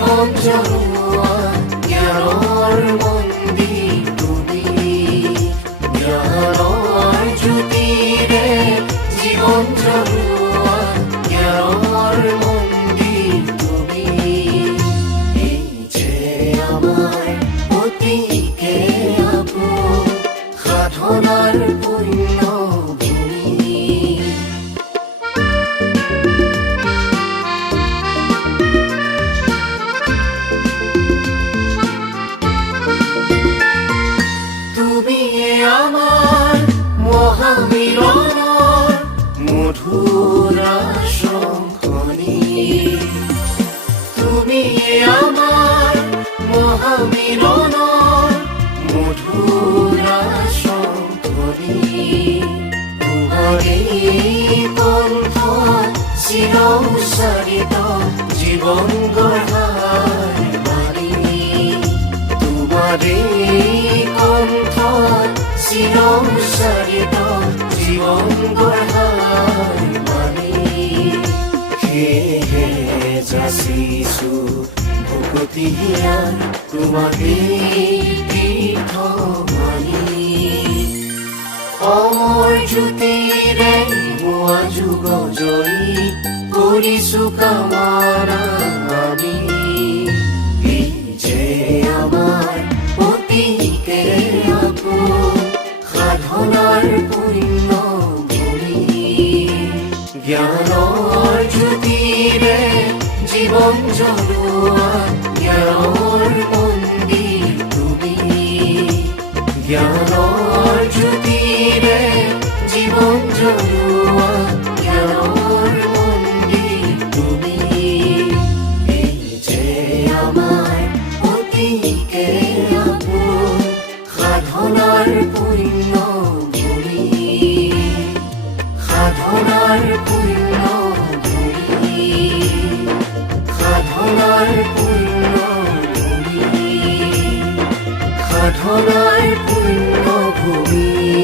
জীৱন জ্বলোৱা জ্ঞানৰ মন্দিৰ তুমি, জ্ঞানৰ জ্যোতিৰে জীৱন জ্বলোৱা জ্ঞানৰ মন্দিৰ তুমি। এই যে আমাৰ অতিকে আপোন সাধনাৰ পুণ্য ভূমি। তুমিয়ে আমাৰ মহামিলনৰ মধুৰ শংখনি, তুমিয়ে আমাৰ মহামিলনৰ মধুৰ শংখনি। তোমাৰে কণ্ঠত চিৰ উচ্চাৰিত জীৱন গঢ়াৰ বাণী, তোমাৰে কণ্ঠত চিৰ উচ্চাৰিত জীৱন গঢ়াৰ বাণী। সেয়েহে যাচিছো ভকতি হিয়াৰ তোমাকে তীৰ্থ মানি। অমৰ জ্যোতিৰে হোৱা যুগ জয়ী কৰিছো কামনা আমি। এই যে আমাৰ অতিকে আপোন সাধনাৰ পুণ্য ভূমি, জ্ঞানৰ জ্যোতিৰে জীৱন জ্বলোৱা জ্ঞানৰ মন্দিৰ তুমি, জ্ঞানৰ জ্যোতিৰে জীৱন জ্বলোৱা জ্ঞানৰ মন্দিৰ তুমি। এই যে আমাৰ অতিকে আপোন সাধনাৰ পুণ্য ভূমি, সাধনাৰ পুণ্য ভূমি, সাধনাৰ পুণ্য ভূমি, সাধনাৰ পুণ্য ভূমি।